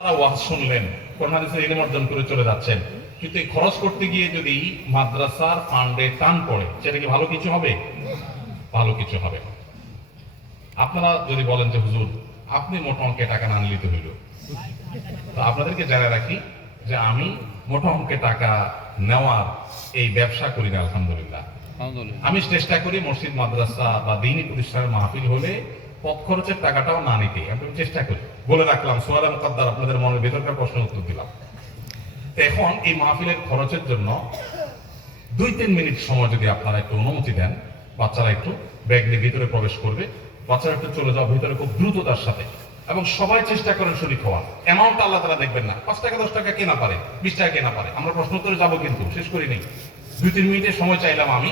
তারা ওয়াজ শুনলেন কোরআন ইলম অর্জন করে চলে যাচ্ছেন। কিন্তু এই খরচ করতে গিয়ে যদি মাদ্রাসার ফান্ডে টান পড়ে সেটা কি ভালো কিছু হবে? ভালো কিছু হবে। আপনারা যদি বলেন যে হুজুর আপনি মোট অঙ্কে টাকা না নিলিত হইল। তো আপনাদেরকে জানা রাখি যে আমি মোটা অঙ্কে টাকা নেওয়ার এই ব্যবসা করি না আলহামদুলিল্লাহ। আমি চেষ্টা করি মসজিদ মাদ্রাসা বা দিনী প্রতিষ্ঠানের মাহফিল হলে পথ খরচের টাকাটাও না নিতে আমি চেষ্টা করি। বলে রাখলাম, সোয়ালে মুকাদ্দার আপনাদের মনের ভেতরকার প্রশ্ন উত্তর দিলাম। এখন এই মাহফিলের খরচের জন্য দুই তিন মিনিট সময় যদি আপনারা একটু অনুমতি দেন, বাচ্চারা একটু ব্যাগ নিয়ে ভিতরে প্রবেশ করবে। বাচ্চারা একটু চলে যাও, ভিতরে খুব দ্রুততার সাথে। এবং সবাই চেষ্টা করেন শরীর হওয়ার অ্যামাউন্ট আল্লাহ তারা দেখবেন না। পাঁচ টাকা, দশ টাকা কেনা পারে? বিশ টাকা কেনা পারে? আমরা প্রশ্ন করে যাব কিন্তু, শেষ করি নেই দুই তিন মিনিটের সময় চাইলাম আমি।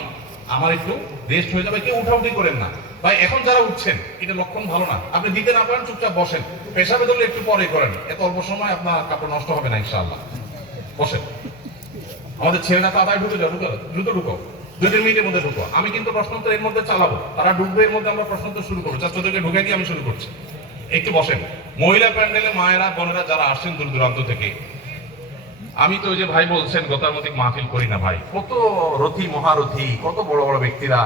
আমার একটু রেস্ট হয়ে যাবে কেউ উঠাউঠি করেন না। ভাই এখন যারা উঠছেন এটা লক্ষণ ভালো না। আপনি দিতে না পারেন চুপচাপ বসেন। পেশাবে ধরলে একটু পরে করেন। এত অল্প সময় আপনার কাপড় নষ্ট হবে না ইনশাআল্লাহ। বসেন। আমাদের ছেলেরা তাড়াতাড়ি ঢুকে যাও, দ্রুত ঢুকো। দুই তিন মিনিটের মধ্যে ঢুকো। আমি কিন্তু প্রশ্নোত্তর এর মধ্যে চালাবো। তারা ঢুকবে এর মধ্যে আমরা প্রশ্নোত্তর শুরু করব। ছাত্রদেরকে ঢুকে দিয়ে আমি শুরু করছি। একটু বসেন। মহিলা প্যান্ডেলে মায়েরা বোনেরা যারা আসছেন দূর দূরান্ত থেকে আমি তো যে ভাই বলছেন, গতানুগতিক মাহফিল করি না ভাই। কত রথী, মহারথি, কত বড় বড় ব্যক্তিরা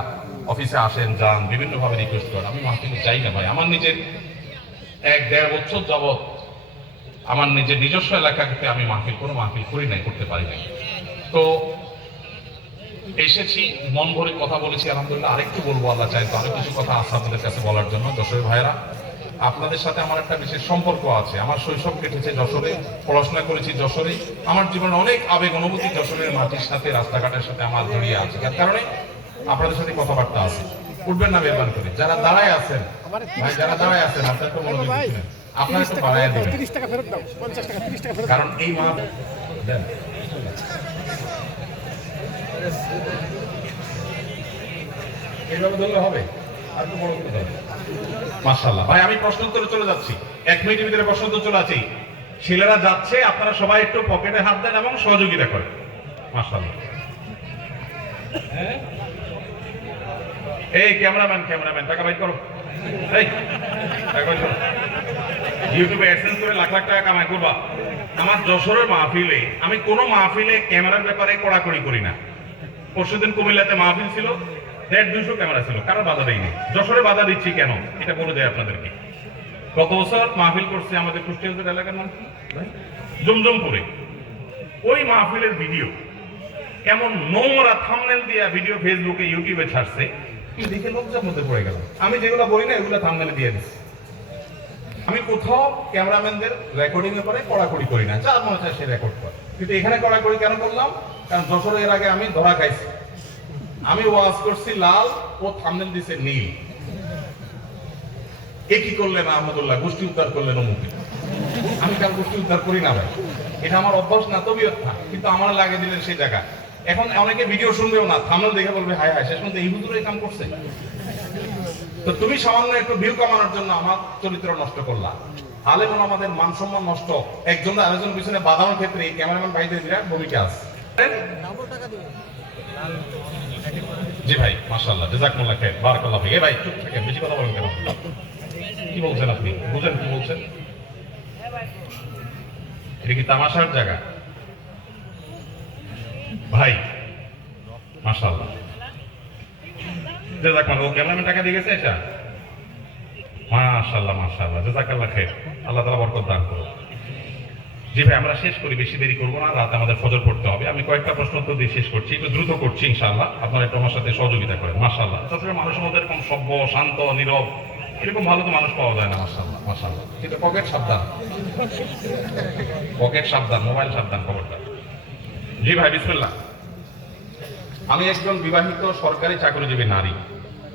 অফিসে আসেন, যান বিভিন্ন ভাবে রিকোয়েস্ট করেন। আমি মাহফিলে চাই না ভাই। আমার নিজের এক দেড় বছর যাবত আমার নিজের নিজস্ব এলাকাতে আমি মাহফিল, কোনো মাহফিল করি নাই, করতে পারি নাই। তো এসেছি, মন ভরে কথা বলেছি, আলহামদুলিল্লাহ আরেকটু বলব, আল্লাহ চাই তো আরও কিছু কথা আছে আপনাদের কাছে বলার জন্য। যশোরের ভাইরা আপনাদের সাথে আমার একটা বিশেষ সম্পর্ক আছে। আমার শৈশব কেটেছে যশোরে পড়াশোনা করেছি যশোরে। আমার জীবনে অনেক আবেগ অনুভূতি যশোরের মাটির সাথে রাস্তাঘাটের সাথে আমার জড়িয়ে আছে। যার কারণে আপনাদের সাথে কথাবার্তা আছে। উঠবেন না মেহরবান করে। যারা দাঁড়ায় আছেন ভাই যারা দাঁড়ায় আছেন আপনার তো মনোযোগ দিচ্ছেন আপনারা বাড়ায় দিবেন। কারণ এই মা দেন। এইভাবে ধরলে হবে? আর একটু বড় করে ধরো মাশাআল্লাহ। ভাই, আমি প্রশ্ন উত্তরে চলে যাচ্ছি। এক মিনিটের ভিতরে প্রশ্ন উত্তর চলে আছি ছেলেরা যাচ্ছে, আপনারা সবাই একটু পকেটে হাত দেন এবং সহযোগিতা করেন। মাশাআল্লাহ। হ্যাঁ? এই ক্যামেরাম্যান ক্যামেরাম্যান, টাকা বাইর করো। করো। ইউটিউবে অ্যাডসেন্স করে লাখ লাখ টাকা কামাই করবা। আমার যশোরের মাহফিলে, আমি কোনো মাহফিলে ক্যামেরার ব্যাপারে কড়াকড়ি করি না। পরশুদিন কুমিল্লাতে মাহফিল ছিল দেড় দুশো ক্যামেরা ছিল, কারও বাধা দেয়নি। যশোরে বাধা দিচ্ছি কেন? এটা বলে দেয় আপনাদেরকে। গত বছর মাহফিল করছে আমাদের কুষ্টিয়াদের এলাকার নাম? জমজমপুরে। ওই মাহফিলের ভিডিও, কেমন নোংরা থামনেল দিয়া ভিডিও ফেসবুকে ইউটিউবে ছাড়ছে দেখে লজ্জার মধ্যে পড়ে গেল আমি যেগুলো বলি না, এগুলো থামনেলে দিয়ে দিচ্ছি। আমি কোথাও ক্যামেরাম্যানদের রেকর্ডিং এর পরে কড়াকড়ি করি না। যার মনে চায় সে রেকর্ড করে। কিন্তু এখানে কড়াকড়ি কেন করলাম? কারণ যশোরে এর আগে আমি ধরা খাইছি। আমি ওয়াজ করছি লাল ও থামনেল দিছে নীল। এ কি করলেন? আহমদুল্লাহ, গোষ্ঠী উদ্ধার করলেন অমুক। আমি কার গোষ্ঠী উদ্ধার করি না ভাই। এটা আমার অভ্যাস না, তবিয়ত না। কিন্তু আমার লাগে দিলেন সেই জায়গা। এখন অনেকে ভিডিও শুনবেও না থামনেল দেখে বলবে, হায় হায়, শেষ পর্যন্ত এই হুজুর এই কাম করছে। তো তুমি সামান্য একটু ভিউ কামানোর জন্য আমার চরিত্র নষ্ট করলা। আলেমন আমাদের মান সম্মান নষ্ট। একজন আরেকজন পিছনে বাঁধানোর ক্ষেত্রে ক্যামেরাম্যান ভাইদের বিরাট ভূমিকা আছে। জি ভাই, মাশাআল্লাহ জাযাকুমুল্লাহ খাইর, বারাকাল্লাহ ফিক। এ ভাই, চুপ থাকেন, বেশি কথা বলেন কেন? কি বলছেন আপনি? বুঝেন কি বলছেন? এটা কি তামাশার জায়গা? ভাই, মাশাআল্লাহ। জাযাকুমুল্লাহ ও ক্যামেরাম্যান টাকা দিয়ে গেছে এটা মাশাআল্লাহ মাশাআল্লাহ জাযাকাল্লাহ খাইর। আল্লাহ তাআলা বরকত দান করুন জি ভাই, আমরা শেষ করি, বেশি দেরি করব না, রাত আমাদের ফজর পড়তে হবে। আমি কয়েকটা প্রশ্ন উত্তর দিয়ে শেষ করছি, একটু দ্রুত করছি ইনশাল্লাহ আপনারা একটু আমার সাথে সহযোগিতা করেন, মাশাআল্লাহ। চট্টগ্রামের মানুষের মধ্যে এরকম সভ্য, শান্ত, নীরব, এরকম ভালো তো মানুষ পাওয়া যায় না, মাশাআল্লাহ মাশাআল্লাহ। কিন্তু পকেট সাবধান পকেট সাবধান মোবাইল সাবধান খবরটা। জি ভাই, বিসমিল্লাহ। আমি একজন বিবাহিত সরকারি চাকরিজীবী নারী।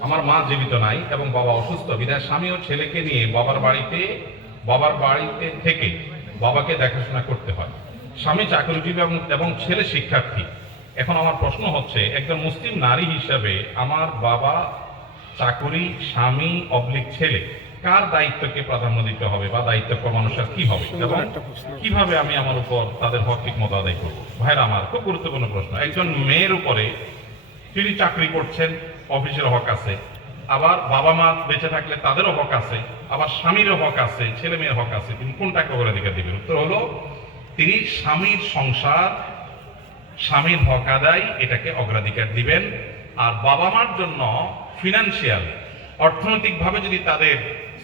আমার মা জীবিত নাই এবং বাবা অসুস্থ। বিদায় স্বামী ও ছেলেকে নিয়ে বাবার বাড়িতে বাবার বাড়িতে থেকে বাবাকে দেখাশোনা করতে হয়। স্বামী চাকরিজীবী এবং এবং ছেলে শিক্ষার্থী। এখন আমার প্রশ্ন হচ্ছে একজন মুসলিম নারী হিসাবে আমার বাবা চাকরি স্বামী অবলিক ছেলে কার দায়িত্বকে প্রাধান্য দিতে হবে বা দায়িত্ব মানুষের কি হবে? এবং কীভাবে আমি আমার উপর তাদের হক ঠিক মতো আদায় করব? ভাইরা আমার খুব গুরুত্বপূর্ণ প্রশ্ন। একজন মেয়ের উপরে তিনি চাকরি করছেন অফিসের হক আছে। আবার বাবা মা বেঁচে থাকলে তাদেরও হক আছে, আবার স্বামীরও হক আছে, ছেলে মেয়ের হক আছে তিনি কোনটাকে অগ্রাধিকার দিবেন? উত্তর হলো, তিনি স্বামীর সংসার, স্বামীর হক আদায় এটাকে অগ্রাধিকার দিবেন। আর বাবা মার জন্য ফিনান্সিয়াল অর্থনৈতিকভাবে যদি তাদের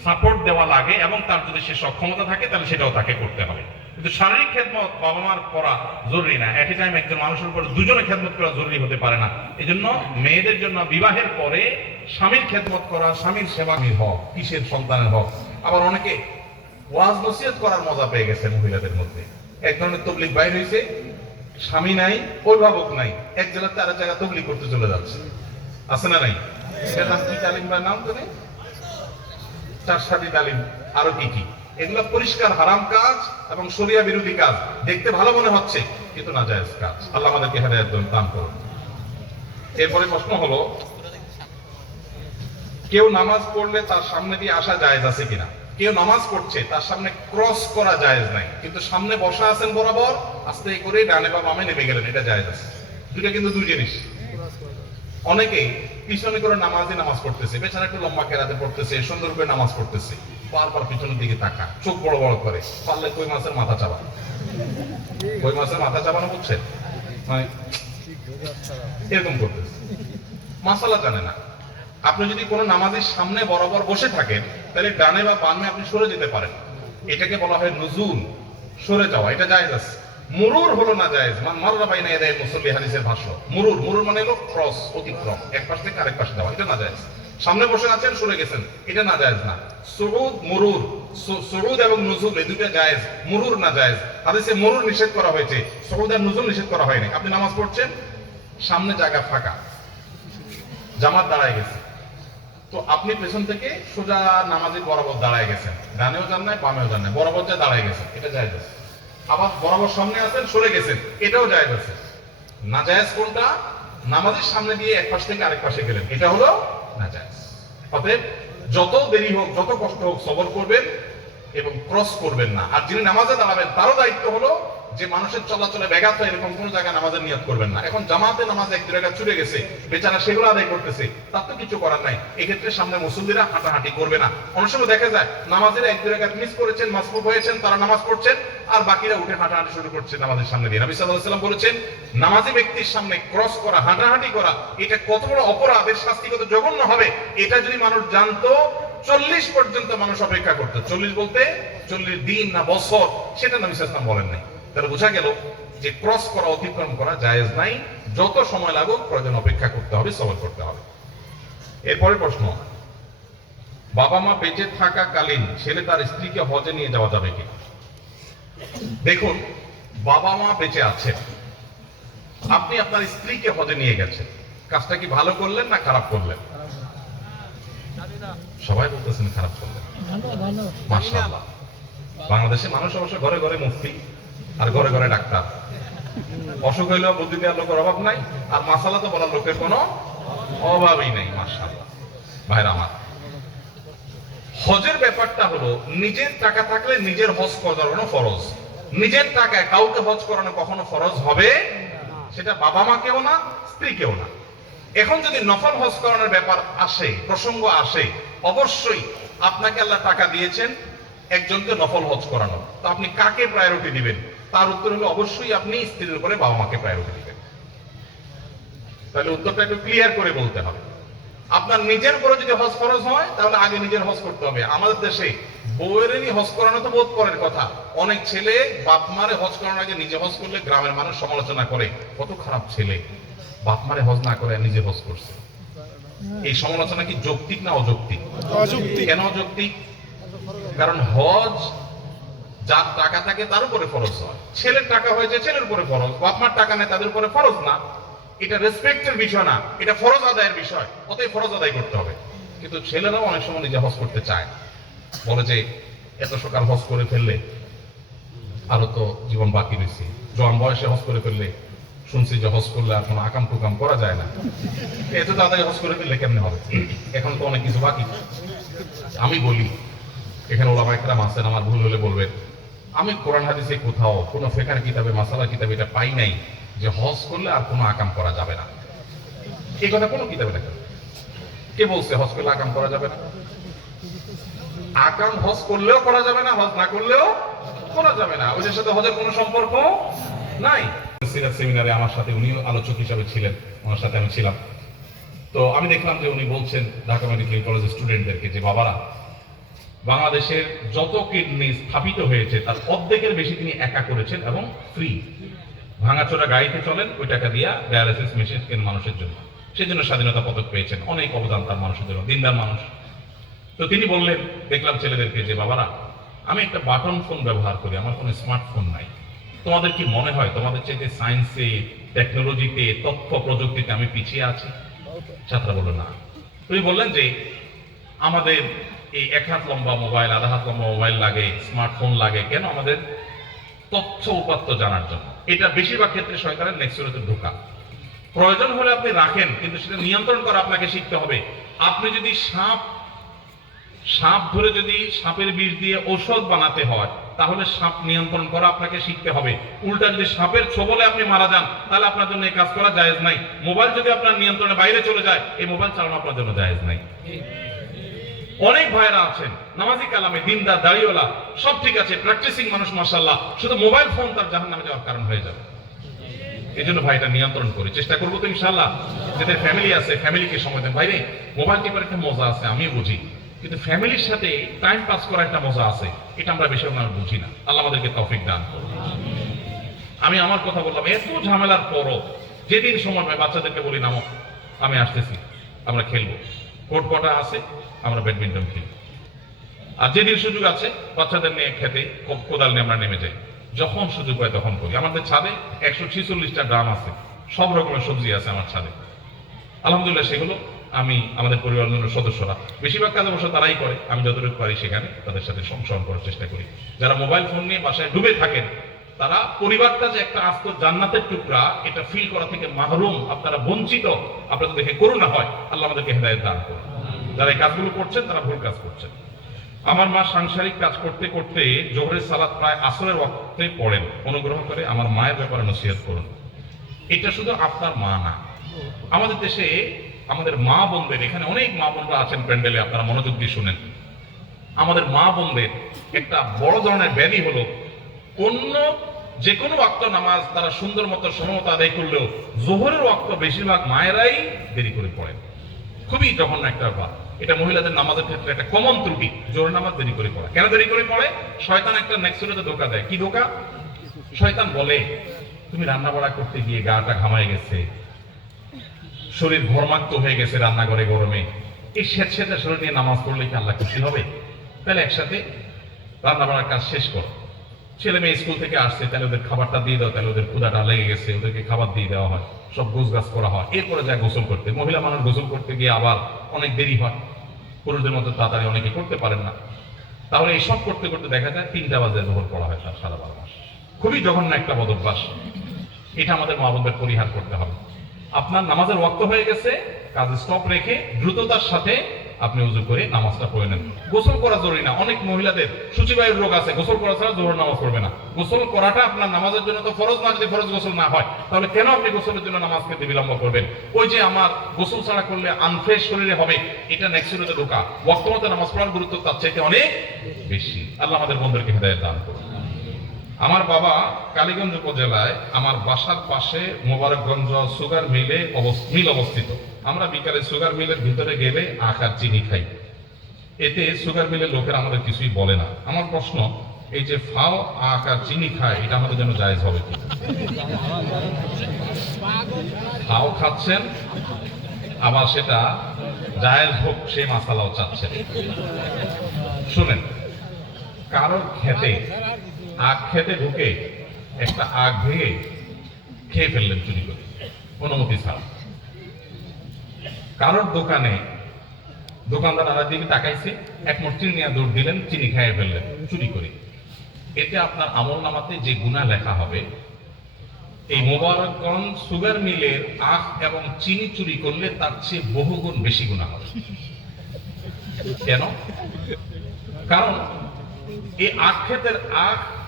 সাপোর্ট দেওয়া লাগে এবং তার যদি সে সক্ষমতা থাকে, তাহলে সেটাও তাকে করতে হবে। কিন্তু শারীরিক খেদমত বাবা মার করা জরুরি না। একই টাইম একজন মানুষের উপর দুজনে খেদমত করা জরুরি হতে পারে না। এই জন্য মেয়েদের জন্য বিবাহের পরে স্বামীর খেদমত করা, স্বামীর সেবা হক, কিসের সন্তানের হক? আবার অনেকে ওয়াজ নসিহত করার মজা পেয়ে গেছে মহিলাদের মধ্যে। এক ধরনের তবলিক বাইর হয়েছে, স্বামী নাই, অভিভাবক নাই, এক জেলার তারা জায়গা তবলিক করতে চলে যাচ্ছে। আছে না নাই? নাম কি নাম তো চার সাথী তালিম আরও কি কি? এগুলো পরিষ্কার, হারাম কাজ এবং শরিয়া বিরোধী কাজ। দেখতে ভালো মনে হচ্ছে, কিন্তু না জায়েজ কাজ। আল্লাহ আমাদেরকে হেদায়ত দান করুন। এরপরে প্রশ্ন হলো কেউ নামাজ পড়লে তার সামনে দিয়ে আসা জায়েজ আছে কিনা? কেউ নামাজ পড়ছে, তার সামনে ক্রস করা জায়েজ নাই। কিন্তু সামনে বসা আছেন বরাবর, আস্তে করে ডানে বা বামে নেমে গেলেন, এটা জায়েজ আছে। দুটা কিন্তু দুই জিনিস। অনেকেই পিছনে করে নামাজে নামাজ পড়তেছে, পেছনে একটু লম্বা কেরাতে পড়তেছে, সুন্দর করে নামাজ পড়তেছে, বারবার পিছনের দিকে তাকা, চোখ বড় বড় করে, পারলে কই মাছের মাথা চাবা কই মাছের মাথা চাবানো বুঝছে মানে এরকম করতেছে। মাসালা জানে না। আপনি যদি কোনো নামাজের সামনে বরাবর বসে থাকেন, তাহলে ডানে বা বামে আপনি সরে যেতে পারেন। এটাকে বলা হয় নুজুল, সরে যাওয়া, এটা জায়েজ আছে। মুরুর হলো না জায়েজ। মান মাররা বাইনা ইয়াদাই মুসল্লি হাদিসের ভাষ্য। মুরুর মুরুর মানে হলো ক্রস অতিক্রম, এক পাশ থেকে আরেক পাশে যাওয়া, এটা না জায়েজ। সামনে বসে আছেন, সরে গেছেন, এটা না জায়েজ না। সুরুদ মুরুর সুরুদ এবং নুজুল, এই দুটো জায়েজ। মুরুর না জায়েজ। হাদিসে মুরুর নিষেধ করা হয়েছে সুরুদ আর নুজুল নিষেধ করা হয়নি। আপনি নামাজ পড়ছেন, সামনে জায়গা ফাঁকা। জামাত দাঁড়ায় গেছে। তো আপনি পেছন থেকে সোজা নামাজের বরাবর দাঁড়ায় গেছেন। ডানেও যান নাই, বামেও যান নাই, বরাবর যা দাঁড়ায় গেছেন, এটা যায় আবার বরাবর সামনে আছেন, সরে গেছেন, এটাও যায় না জায়েজ কোনটা? নামাজের সামনে দিয়ে এক পাশ থেকে আরেক পাশে গেলেন, এটা হলো না যায় অতএব যত দেরি হোক, যত কষ্ট হোক, সবর করবেন এবং ক্রস করবেন না। আর যিনি নামাজে দাঁড়াবেন, তারও দায়িত্ব হলো যে মানুষের চলাচলে ব্যাঘাত হয় এরকম কোন জায়গায় নামাজের নিয়ত করবেন না। এখন জামাতে নামাজ এক জায়গায় ছুটে গেছে, বেচারা সেগুলো আদায় করতেছে, তার তো কিছু করার নাই। এক্ষেত্রে সামনে মুসল্লিরা হাঁটাহাঁটি করবে না। অনেক সময় দেখা যায়, নামাজের এক জায়গায় মিস করেছেন, মাসফুক হয়েছেন, তারা নামাজ পড়ছেন, আর বাকিরা উঠে হাঁটাহাঁটি শুরু করছে নামাজের সামনে দিয়ে। নবী সাল্লাম বলেছেন, নামাজি ব্যক্তির সামনে ক্রস করা, হাঁটাহাঁটি করা, এটা কত বড় অপরাধের শাস্তিগত জঘন্য হবে? এটা যদি মানুষ জানতো চল্লিশ পর্যন্ত মানুষ অপেক্ষা করতো। চল্লিশ বলতে চল্লিশ দিন না বছর, সেটা নবী ইসলাম বলেন নাই। তাহলে বোঝা গেল যে ক্রস করা অতিক্রম করা জায়েজ নাই। যত সময় লাগুক, প্রয়োজন অপেক্ষা করতে হবে, সবর করতে হবে। এরপরে প্রশ্ন, বাবা মা বেঁচে থাকাকালীন ছেলে তার স্ত্রীকে হজে নিয়ে যাওয়া যাবে কি? দেখুন, বাবা মা বেঁচে আছেন। আপনি আপনার স্ত্রীকে হজে নিয়ে গেছেন। কাজটা কি ভালো করলেন না খারাপ করলেন? সবাই বলতেছেন খারাপ করলেন মাশাআল্লাহ। বাংলাদেশে মানুষ অবশ্য ঘরে ঘরে মুফতি আর ঘরে ঘরে ডাক্তার। অসুখ হইলেও বুদ্ধি দেওয়ার লোকের অভাব নাই, আর মাসালা তো বলার লোকের কোনো অভাবই নেই, মাশাআল্লাহ। ভাইরা আমার, হজের ব্যাপারটা হলো নিজের টাকা থাকলে নিজের হজ করানো ফরজ। নিজের টাকায় কাউকে হজ করানো কখনো ফরজ হবে? সেটা বাবা মা মাকেও না, স্ত্রী স্ত্রীকেও না। এখন যদি নফল হজ করানোর ব্যাপার আসে, প্রসঙ্গ আসে, অবশ্যই আপনাকে আল্লাহ টাকা দিয়েছেন একজনকে নফল হজ করানো। তো আপনি কাকে প্রায়োরিটি দিবেন? তার উত্তর হলো অবশ্যই আপনি স্ত্রীর উপরে বাবা মাকে প্রায়োরিটি দিবেন। তাহলে উত্তরটা একটু ক্লিয়ার করে বলতে হবে। আপনার নিজের উপরে যদি হজ খরচ হয়, তাহলে আগে নিজের হজ করতে হবে। আমাদের দেশে বউয়েরই হজ করানো তো বোধ পরের কথা। অনেক ছেলে বাপ মারে হজ করানোর আগে নিজে হজ করলে গ্রামের মানুষ সমালোচনা করে, কত খারাপ ছেলে। বাপ মারে হজ না করে নিজে হজ করছে। এই সমালোচনা কি যৌক্তিক না অযৌক্তিক? অযৌক্তিক। কেন অযৌক্তিক? কারণ হজ যার টাকা থাকে তার উপরে ফরজ হয়। ছেলের টাকা হয়েছে ছেলের উপরে ফরজ বাপ মার টাকা নেই তাদের উপরে ফরজ না। এটা রেসপেক্টের বিষয় না এটা ফরজ আদায়ের বিষয় অতএব ফরজ আদায় করতে হবে। কিন্তু ছেলেরাও অনেক সময় নিজে হজ করতে চায় বলে যে এত সকাল হজ করে ফেললে আরও তো জীবন বাকি রয়েছে জোয়ান বয়সে হজ করে ফেললে শুনছি যে হজ করলে কোনো আকাম টুকাম করা যায় না। এত তাড়াতাড়ি হজ করে ফেললে কেমনে হবে? এখন তো অনেক কিছু বাকি। আমি বলি, এখানে ওলামা একরাম আছেন, আমার ভুল হলে বলবেন। আমি কোরআন হাদিসে কোথাও কোনো ফেকার কিতাবে মাসালা কিতাবে এটা পাই নাই যে হজ করলে আর কোনো আকাম করা যাবে না। এই কথা কোনো কিতাবে লেখা কে বলছে হজ করলে আকাম করা যাবে না? আকাম হজ করলেও করা যাবে না, হজ না করলেও করা যাবে না। ওইটার সাথে হজের কোনো সম্পর্ক নাই। সিরাত সেমিনারে আমার সাথে উনিও আলোচক হিসাবে ছিলেন, ওনার সাথে আমি ছিলাম। তো আমি দেখলাম যে উনি বলছেন ঢাকা মেডিকেল কলেজের স্টুডেন্টদেরকে যে, বাবারা, বাংলাদেশের যত কিডনি স্থাপিত হয়েছে, তার অর্ধেকের বেশি তিনি একা করেছেন এবং ফ্রি ভাঙাচোরা গাড়িতে চলেন, ওই টাকা দিয়া ডায়ালিসিস মেশিন কেন মানুষের জন্য? সেজন্য স্বাধীনতা পদক পেয়েছেন, অনেক অবদান তার মানুষের জন্য দিনদার মানুষ। তো তিনি বললেন, দেখলাম ছেলেদেরকে যে, বাবারা, আমি একটা বাটন ফোন ব্যবহার করি, আমার কোনো স্মার্টফোন নাই। তোমাদের কি মনে হয়? তোমাদের চাইতে সায়েন্সে টেকনোলজিতে তথ্য প্রযুক্তিতে আমি পিছিয়ে আছি? ছাত্র বলল, না। তুমি বললেন যে, আমাদের এই এক হাত লম্বা মোবাইল আধা হাত লম্বা মোবাইল লাগে স্মার্টফোন লাগে, কেন আমাদের তথ্য উপাত্ত জানার জন্য? এটা বেশিরভাগ ক্ষেত্রে সরকারের নেক্সট ঢোকা। প্রয়োজন হলে আপনি রাখেন, কিন্তু সেটা নিয়ন্ত্রণ করা আপনাকে শিখতে হবে। আপনি যদি সাপ সাপ ধরে যদি সাপের বিষ দিয়ে ঔষধ বানাতে হয় তাহলে সাপ নিয়ন্ত্রণ করা আপনাকে শিখতে হবে। উল্টা যদি সাপের ছোবলে আপনি মারা যান, তাহলে আপনার জন্য এই কাজ করা জায়েজ নাই। মোবাইল যদি আপনার নিয়ন্ত্রণের বাইরে চলে যায়, এই মোবাইল চালানো আপনার জন্য জায়েজ নাই। অনেক ভাইরা আছেন, নামাজি কালামে দিনদার, দাড়িওয়ালা, সব ঠিক আছে প্র্যাকটিসিং মানুষ মার্শাল্লাহ শুধু মোবাইল ফোন তার জাহান নামে যাওয়ার কারণ হয়ে যাবে। এই জন্য ভাইটা নিয়ন্ত্রণ করি, চেষ্টা করব তো ইনশাল্লাহ যাদের ফ্যামিলি আছে ফ্যামিলিকে সময় দেন। ভাই রে মোবাইল টিপার একটা মজা আছে আমি বুঝি। কিন্তু ফ্যামিলির সাথে টাইম পাস করার একটা মজা আছে, এটা আমরা বেশি আমরা বুঝি না। আল্লাহ আমাদেরকে তৌফিক দান করুন। আমি আমার কথা বললাম, এত ঝামেলার পরও যেদিন সময় পাই, বাচ্চাদেরকে বলি, নামো, আমি আসতেছি, আমরা খেলব। কোর্ট কটা আছে, আমরা ব্যাডমিন্টন খেলি আর যেদিন সুযোগ আছে, বাচ্চাদের নিয়ে খেতে কোদাল নিয়ে আমরা নেমে যাই। যখন সুযোগ পাই তখন করি। আমাদের ছাদে একশো ছিচল্লিশটা ড্রাম আছে, সব রকমের সবজি আছে আমার ছাদে। আলহামদুলিল্লাহ সেগুলো আমি, আমাদের পরিবারের সদস্যরা, বেশিরভাগ কাজ অবশ্য তারাই করে। আমি যতটুকু পারি সেখানে তাদের সাথে সংসরণ করার চেষ্টা করি। যারা মোবাইল ফোন নিয়ে বাসায় ডুবে থাকেন, তারা পরিবারটা যে একটা আস্ত জান্নাতের টুকরা, এটা ফিল করা থেকে মাহরুম। আপনারা বঞ্চিত, আপনাদের দেখে করুণা হয়। আল্লাহ আমাদেরকে হেদায়ত দান করুন। যারা এই কাজগুলো করছেন, তারা ভুল কাজ করছেন। আমার মা সাংসারিক কাজ করতে করতে জোহরের সালাত প্রায় আসরের ওয়াক্তে পড়েন। অনুগ্রহ করে আমার মায়ের ব্যাপারে নসিহত করুন। এটা শুধু আপনার মা না। আমাদের দেশে আমাদের মা বোনদের, এখানে অনেক মা বোনরা আছেন প্যান্ডেলে, আপনারা মনোযোগ দিয়ে শুনেন। আমাদের মা বোনদের একটা বড় ধরনের ব্যাধি হলো, অন্য যে কোনো ওয়াক্ত নামাজ তারা সুন্দর মতো সমমত আদায় করলেও জোহরের ওয়াক্ত বেশিরভাগ মায়েরাই দেরি করে পড়েন। খুবই জঘন্য একটা ব্যাপার। এটা মহিলাদের নামাজের ক্ষেত্রে একটা কমন ত্রুটি জোহর নামাজ দেরি করে পড়ে। কেন দেরি করে পড়ে? শয়তান একটা নেক্সটে ধোকা দেয়। কি ধোকা? শয়তান বলে, তুমি রান্না বাড়া করতে গিয়ে গাটা ঘামায় গেছে। শরীর ঘর্মাক্ত হয়ে গেছে রান্নাঘরে গরমে। এই স্বেচ্ছাতে শরীর নিয়ে নামাজ পড়লে কি আল্লাহ খুশি হবে? তাহলে একসাথে রান্না বাড়ার কাজ শেষ করো। ছেলে মেয়ে স্কুল থেকে আসছে, তাহলে ওদের খাবারটা দিয়ে দাও, তাহলে ওদের ক্ষুদাটা লেগে গেছে, ওদেরকে খাবার দিয়ে দেওয়া হয়, সব গোছ গাছ করা হয়। এরপরে যায় গোসল করতে। মহিলা মানুষ গোসল করতে গিয়ে আবার অনেক দেরি হয়। পুরুষদের মতো তাড়াতাড়ি অনেকে করতে পারেন না। তাহলে এইসব করতে করতে দেখা যায় তিনটা বাজে জোহর পড়া হয় তার সারা বারো মাস। খুবই জঘন্য একটা বদভ্যাস। এটা আমাদের মা পরিহার করতে হবে। আপনার নামাজের ওয়াক্ত হয়ে গেছে, কাজ স্টপ রেখে দ্রুততার সাথে আপনি উজু করে নামাজটা পড়ে নেন। গোসল করা জরুরি না। অনেক মহিলাদের সূচিবায়ুর রোগ আছে। গোসল করা ছাড়া জোহর নামাজ পড়বে না। গোসল করাটা আপনার নামাজের জন্য তো ফরজ না, যদি ফরজ গোসল না হয়, তাহলে কেন আপনি গোসলের জন্য নামাজ পেতে বিলম্ব করবেন? ওই যে আমার গোসল ছাড়া করলে আনফ্রেশ শরীরে হবে, এটা নেক্সট ঢোকা। ওয়াক্ত মতো নামাজ পড়ার গুরুত্ব তার চাইতে অনেক বেশি। আল্লাহ আমাদের বন্ধুদেরকে হেদায়ত দান করুন। আমার বাবা কালীগঞ্জ উপজেলায় আমার বাসার পাশে মোবারকগঞ্জ সুগার মিলে মিল অবস্থিত। আমরা বিকালে সুগার মিলের ভিতরে গেলে আখ আর চিনি খাই। এতে সুগার মিলের লোকের আমাদের কিছুই বলে না। আমার প্রশ্ন, এই যে ফাও আখ আর চিনি খায়, এটা আমাদের জন্য জায়েজ হবে কি? ফাও খাচ্ছেন, আবার সেটা জায়েজ হোক, সেই মাসালাও চাচ্ছেন। শুনেন, কারোর খেতে আখ খেতে ঢুকে একটা আখ ভেঙে খেয়ে ফেললেন চুরি করে। অনুমতি ছাড়া। কারোর দোকানে দোকানদার আর দিকে তাকাইছে, এক চিনি নিয়ে দৌড় দিলেন, চিনি খাইয়ে ফেললেন, চুরি করে। এতে আপনার আমল নামাতে যে গুণা লেখা হবে, এই মোবারকগঞ্জ সুগার মিলের আখ এবং চিনি চুরি করলে তার চেয়ে বহুগুণ বেশি গুণা হবে। কেন? কারণ, এই আখ ক্ষেতের আখ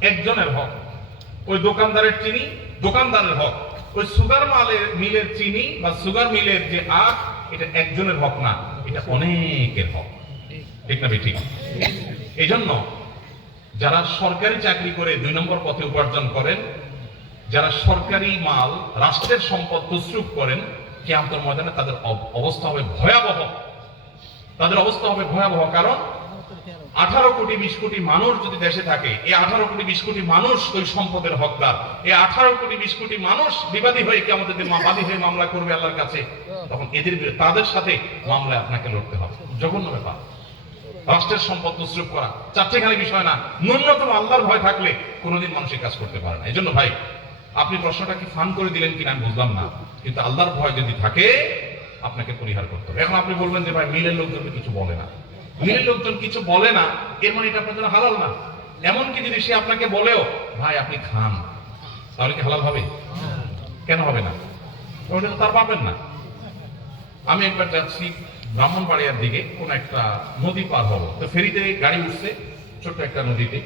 একজনের হক। ওই দোকানদারের চিনি, দোকানদারের হক। ওই সুগার মালের মিলের চিনি বা সুগার মিলের যে আখ, এটা একজনের হক না, এটা অনেকের হক। ঠিক না ঠিক এই জন্য যারা সরকারি চাকরি করে দুই নম্বর পথে উপার্জন করেন, যারা সরকারি মাল, রাষ্ট্রের সম্পদ তসরুপ করেন, কেয়ামতের ময়দানে তাদের অব- অবস্থা হবে ভয়াবহ। তাদের অবস্থা হবে ভয়াবহ। কারণ আঠারো কোটি বিশ কোটি মানুষ যদি দেশে থাকে, এই আঠারো কোটি বিশ কোটি মানুষ ওই সম্পদের হকদার। এই আঠারো কোটি বিশ কোটি মানুষ বিবাদী হয়ে কেমন বাদী হয়ে মামলা করবে আল্লাহর কাছে, তখন এদের তাদের সাথে মামলায় আপনাকে লড়তে হবে। জঘন্য ব্যাপার। রাষ্ট্রের সম্পদ তসরুপ করা, চারটেখানি বিষয় না, ন্যূনতম আল্লাহর ভয় থাকলে কোনোদিন মানুষ কাজ করতে পারে না। এই জন্য ভাই, আপনি প্রশ্নটা কি ফান করে দিলেন কিনা আমি বুঝলাম না, কিন্তু আল্লাহর ভয় যদি থাকে, আপনাকে পরিহার করতে হবে। এখন আপনি বলবেন যে ভাই, মিলের লোকজন কিছু বলে না। মিলের লোকজন কিছু বলে না, এর মানে এটা আপনার জন্য হালাল না। এমনকি যদি সে আপনাকে বলেও, ভাই, আপনি খান। তাহলে কি হালাল হবে? কেন হবে না? ওটা তো তার পাবেন না। আমি একবার যাচ্ছি ব্রাহ্মণবাড়িয়ার দিকে, কোন একটা নদী পার হব। তো ফেরিতে গাড়ি উঠছে, ছোট্ট একটা নদীতে।